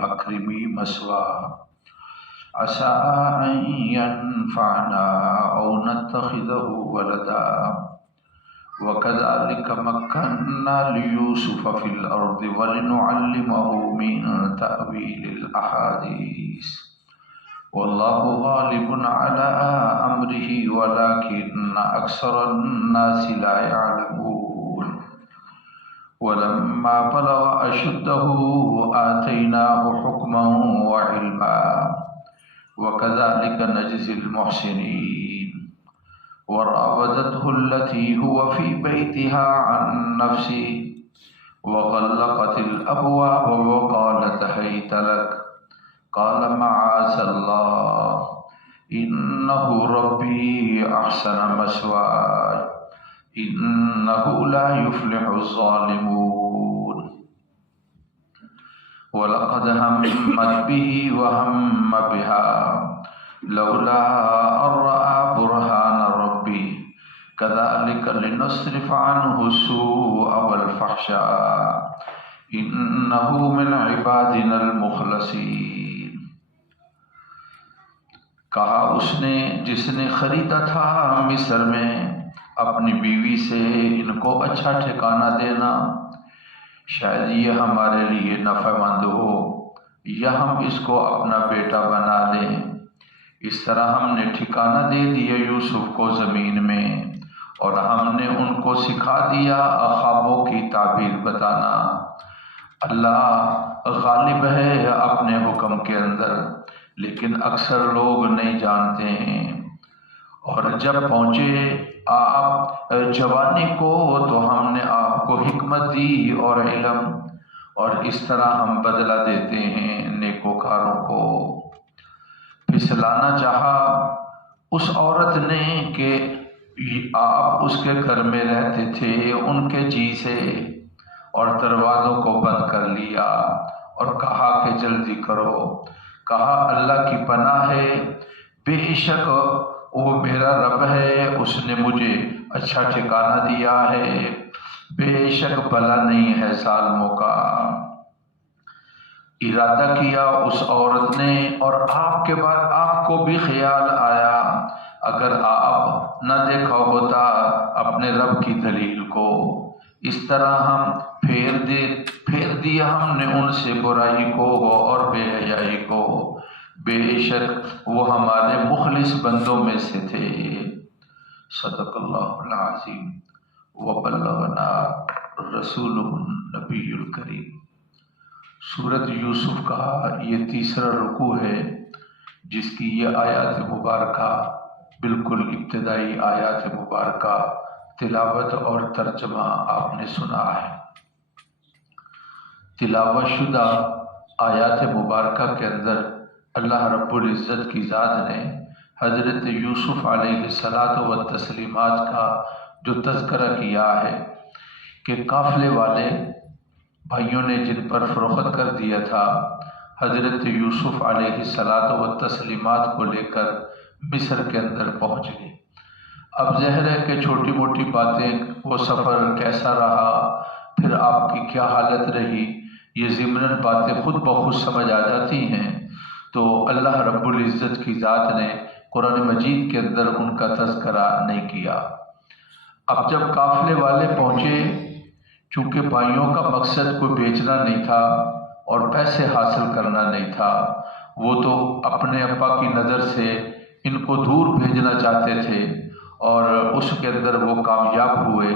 الأكرم مثواه عسى أن ينفعنا أو نتخذه ولدا وكذلك مكنا ليوسف في الأرض ولنعلمه من تأويل الأحاديث والله غالب على أمره ولكن أكثر الناس لا يعلمون ولما بلغ أشده آتيناه حكما وعلما وكذلك نجزي المحسنين وراودته التي هو في بيتها عن نفسه وغلقت الأبواب وقالت هيت لك قال معاذ الله إنه ربي أحسن مثواي إنه لا يفلح الظالمون ولقد همت به وهم بها لولا أن رأى برهان ربي كذلك لنصرف عنه السوء والفحشاء إنه من عبادنا المخلصين۔ کہا اس نے جس نے خریدا تھا مصر میں اپنی بیوی سے ان کو اچھا ٹھکانہ دینا، شاید یہ ہمارے لیے نفع مند ہو یا ہم اس کو اپنا بیٹا بنا لیں۔ اس طرح ہم نے ٹھکانہ دے دیا یوسف کو زمین میں اور ہم نے ان کو سکھا دیا خوابوں کی تعبیر بتانا۔ اللہ غالب ہے اپنے حکم کے اندر لیکن اکثر لوگ نہیں جانتے ہیں۔ اور جب پہنچے آپ جوانی کو تو ہم نے آپ کو حکمت دی اور علم، اور اس طرح ہم بدلہ دیتے ہیں نیکوکاروں کو۔ پھسلانا چاہا اس عورت نے کہ آپ اس کے گھر میں رہتے تھے ان کے جی سے، اور دروازوں کو بند کر لیا اور کہا کہ جلدی کرو۔ کہا اللہ کی پناہ ہے، بے شک وہ میرا رب ہے، اس نے مجھے اچھا ٹھکانہ دیا ہے، بے شک بھلا نہیں ہے ظالموں کا۔ ارادہ کیا اس عورت نے اور آپ کے بعد آپ کو بھی خیال آیا اگر آپ نہ دیکھا ہوتا اپنے رب کی دلیل کو۔ اس طرح ہم پھیر دیا ہم نے ان سے برائی کو اور بے حیائی کو، بے شک وہ ہمارے مخلص بندوں میں سے تھے۔ صدق اللہ العظیم وبلغنا رسولہ النبی الکریم۔ سورۃ یوسف کا یہ تیسرا رکوع ہے جس کی یہ آیات مبارکہ بالکل ابتدائی آیات مبارکہ تلاوت اور ترجمہ آپ نے سنا ہے۔ تلاوت شدہ آیات مبارکہ کے اندر اللہ رب العزت کی ذات نے حضرت یوسف علیہ الصلاۃ والتسلیمات کا جو تذکرہ کیا ہے کہ قافلے والے بھائیوں نے جن پر فروخت کر دیا تھا حضرت یوسف علیہ الصلاۃ والتسلیمات کو لے کر مصر کے اندر پہنچ گئے۔ اب ظاہر ہے کہ چھوٹی موٹی باتیں، وہ سفر کیسا رہا، پھر آپ کی کیا حالت رہی، یہ ضمناً باتیں خود بخود سمجھ آ جاتی ہیں، تو اللہ رب العزت کی ذات نے قرآن مجید کے اندر ان کا تذکرہ نہیں کیا۔ اب جب قافلے والے پہنچے، چونکہ بھائیوں کا مقصد کوئی بیچنا نہیں تھا اور پیسے حاصل کرنا نہیں تھا، وہ تو اپنے ابا کی نظر سے ان کو دور بھیجنا چاہتے تھے، اور اس کے اندر وہ کامیاب ہوئے۔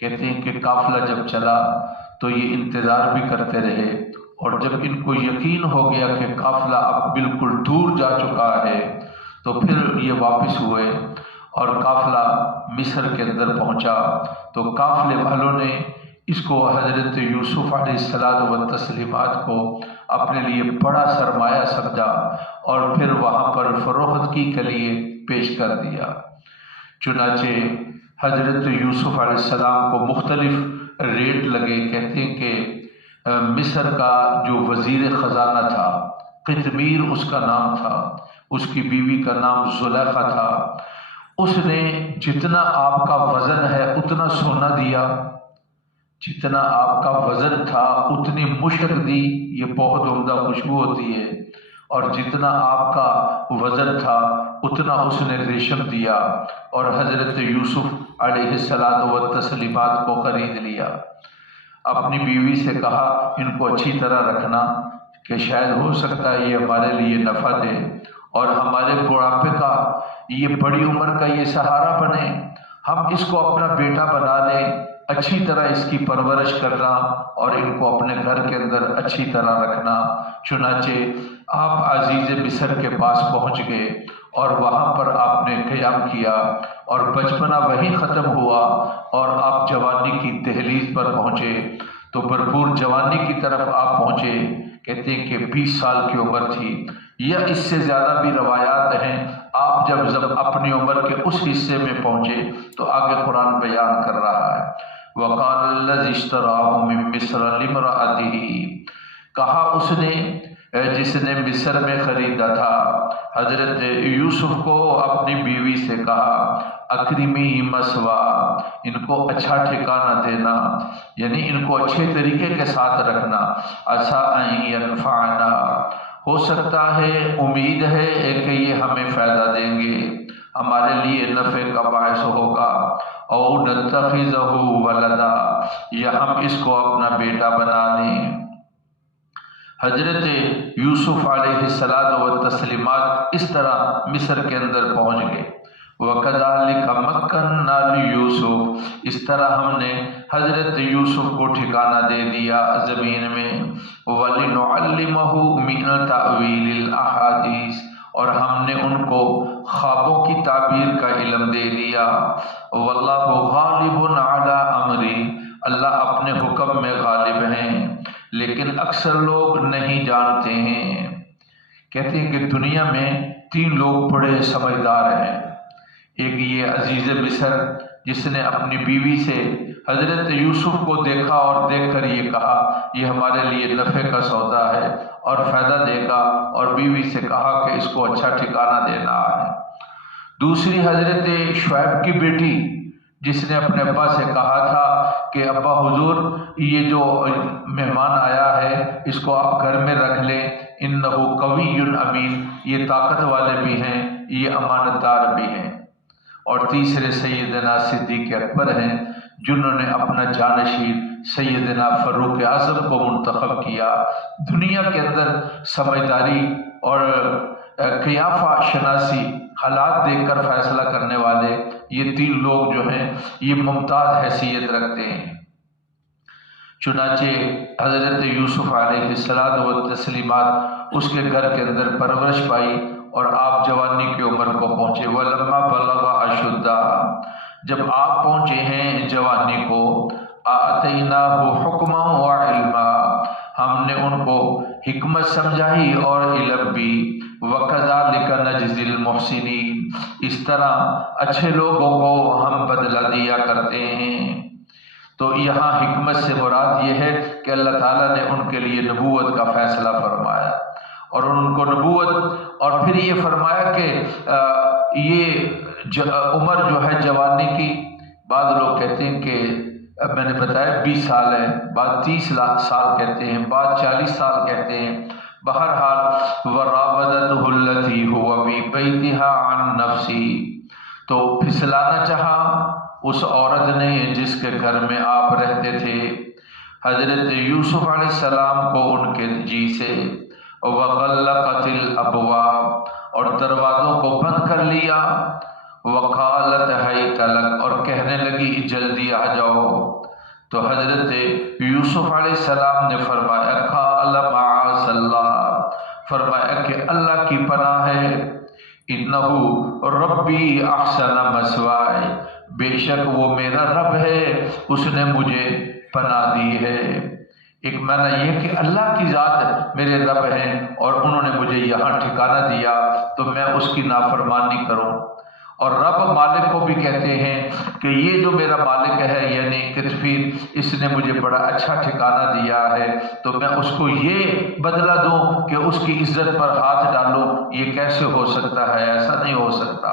کہتے ہیں کہ قافلہ جب چلا تو یہ انتظار بھی کرتے رہے، اور جب ان کو یقین ہو گیا کہ قافلہ اب بالکل دور جا چکا ہے تو پھر یہ واپس ہوئے، اور قافلہ مصر کے اندر پہنچا تو قافلے والوں نے اس کو حضرت یوسف علیہ الصلاۃ والتسلیمات کو اپنے لیے بڑا سرمایہ سمجھا اور پھر وہاں پر فروختگی کے لیے پیش کر دیا۔ چنانچہ حضرت یوسف علیہ السلام کو مختلف ریٹ لگے۔ کہتے ہیں کہ مصر کا جو وزیر خزانہ تھا، قطمیر اس کا نام تھا، اس کی بیوی کا نام زلیخا تھا، اس نے جتنا آپ کا وزن ہے اتنا سونا دیا، جتنا آپ کا وزن تھا اتنی مشک دی، یہ بہت عمدہ خوشبو ہوتی ہے، اور جتنا آپ کا وزن تھا اتنا اس نے ریشم دیا، اور حضرت یوسف علیہ الصلاۃ والتسلیمات کو خرید لیا۔ اپنی بیوی سے کہا ان کو اچھی طرح رکھنا کہ شاید ہو سکتا ہے یہ ہمارے لیے نفع دے اور ہمارے بڑھاپے کا، یہ بڑی عمر کا یہ سہارا بنے، ہم اس کو اپنا بیٹا بنا لیں، اچھی طرح اس کی پرورش کرنا اور ان کو اپنے گھر کے اندر اچھی طرح رکھنا۔ چنانچہ آپ عزیز مصر کے پاس پہنچ گئے اور وہاں پر آپ نے قیام کیا، اور بچپنا وہی ختم ہوا اور آپ جوانی کی دہلیز پر پہنچے تو بھرپور جوانی کی طرف آپ پہنچے۔ کہتے ہیں کہ 20 سال کی عمر تھی یا اس سے زیادہ بھی روایات ہیں۔ آپ جب اپنی عمر کے اس حصے میں پہنچے تو آگے قرآن بیان کر رہا ہے، وَقَالَ الَّذِي اشْتَرَاهُ مِن مِّصْرَ لِامْرَأَتِهِ، کہا اس نے جس نے مصر میں خریدا تھا حضرت یوسف کو اپنی بیوی سے کہا اکرمی مسوا، ان کو اچھا ٹھکانہ دینا، یعنی ان کو اچھے طریقے کے ساتھ رکھنا، عسیٰ ان ینفعنا، ہو سکتا ہے، امید ہے کہ یہ ہمیں فائدہ دیں گے، ہمارے لیے نفع کا باعث ہوگا، او نتخذہ ولدا، یا ہم اس کو اپنا بیٹا بنا لیں۔ حضرت یوسف علیہ الصلاۃ والتسلیمات اس طرح مصر کے اندر پہنچ گئے۔ وَكَذَلِكَ مَكَّنَّا لِيُوسُف، اس طرح ہم نے حضرت یوسف کو ٹھکانہ دے دیا زمین میں، وَلِنُعَلِّمَهُ مِنْ تَأْوِيلِ الْأَحَادِيثِ، اور ہم نے ان کو خوابوں کی تعبیر کا علم دے دیا۔ وَاللَّهُ غَالِبٌ عَلَىٰ أَمْرِهِ، اللہ اپنے حکم میں غالب ہیں، لیکن اکثر لوگ نہیں جانتے ہیں۔ کہتے ہیں کہ دنیا میں 3 لوگ بڑے سمجھدار ہیں، ایک یہ عزیز مصر جس نے اپنی بیوی سے حضرت یوسف کو دیکھا اور دیکھ کر یہ کہا یہ ہمارے لیے نفع کا سودا ہے اور فائدہ دے گا، اور بیوی سے کہا کہ اس کو اچھا ٹھکانہ دینا ہے۔ دوسری حضرت شعیب کی بیٹی جس نے اپنے ابا سے کہا تھا کہ ابا حضور یہ جو مہمان آیا ہے اس کو آپ گھر میں رکھ لیں، انہ قوی امین، یہ طاقت والے بھی ہیں، یہ امانت دار بھی ہیں۔ اور تیسرے سیدنا صدیق اکبر ہیں جنہوں نے اپنا جانشین سیدنا فاروق اعظم کو منتخب کیا۔ دنیا کے اندر سمجھداری اور قیافہ شناسی، حالات دیکھ کر فیصلہ کرنے والے یہ 3 لوگ جو ہیں یہ ممتاز حیثیت رکھتے ہیں۔ چنانچہ حضرت یوسف علیہ الصلاۃ والتسلیمات اس کے گھر کے اندر پرورش پائی اور آپ جوانی کی عمر کو پہنچے۔ وَلَمَّا بَلَغَ أَشُدَّهُ، جب آپ پہنچے ہیں جوانی کو، آتَيْنَاهُ حُكْمًا وَعِلْمًا، ہم نے ان کو حکمت سمجھائی اور علم بھی۔ وَكَذَلِكَ نَجْزِي الْمُحْسِنِينَ، اس طرح اچھے لوگوں کو ہم بدلہ دیا کرتے ہیں۔ تو یہاں حکمت سے مراد یہ ہے کہ اللہ تعالیٰ نے ان کے لیے نبوت کا فیصلہ فرمایا اور ان کو نبوت، اور پھر یہ فرمایا کہ یہ عمر جو ہے جوانی کی، بعض لوگ کہتے ہیں کہ میں نے بتایا 20 سال ہے، بعض 30 سال کہتے ہیں، بعض 40 سال کہتے ہیں۔ بہرحال وَرَاوَدَتْهُ الَّتِي هُوَ فِي بَيْتِهَا عَن نَفْسِهِ، تو پھسلانا چاہا اس عورت نے جس کے گھر میں آپ رہتے تھے حضرت یوسف علیہ السلام کو ان کے جی سے، وَغَلَّقَتِ الْأَبْوَابَ، اور دروازوں کو بند کر لیا، وَقَالَتْ هَيْتَ لَكَ، اور کہنے لگی جلدی آ جاؤ۔ تو حضرت یوسف علیہ السلام نے فرمایا قَالَ مَعَاذَ اللَّهِ، فرمایا کہ اللہ کی پناہ ہے، اِنَّهُ رَبِّي أَحْسَنَ مَثْوَايَ، بے شک وہ میرا رب ہے، اس نے مجھے پناہ دی ہے۔ ایک معنی یہ کہ اللہ کی ذات میرے رب ہیں اور انہوں نے مجھے یہاں ٹھکانہ دیا تو میں اس کی نافرمانی کروں۔ اور رب مالک کو بھی کہتے ہیں کہ یہ جو میرا مالک ہے یعنی کتفیر، اس نے مجھے بڑا اچھا ٹھکانہ دیا ہے تو میں اس کو یہ بدلہ دوں کہ اس کی عزت پر ہاتھ ڈالوں، یہ کیسے ہو سکتا ہے؟ ایسا نہیں ہو سکتا۔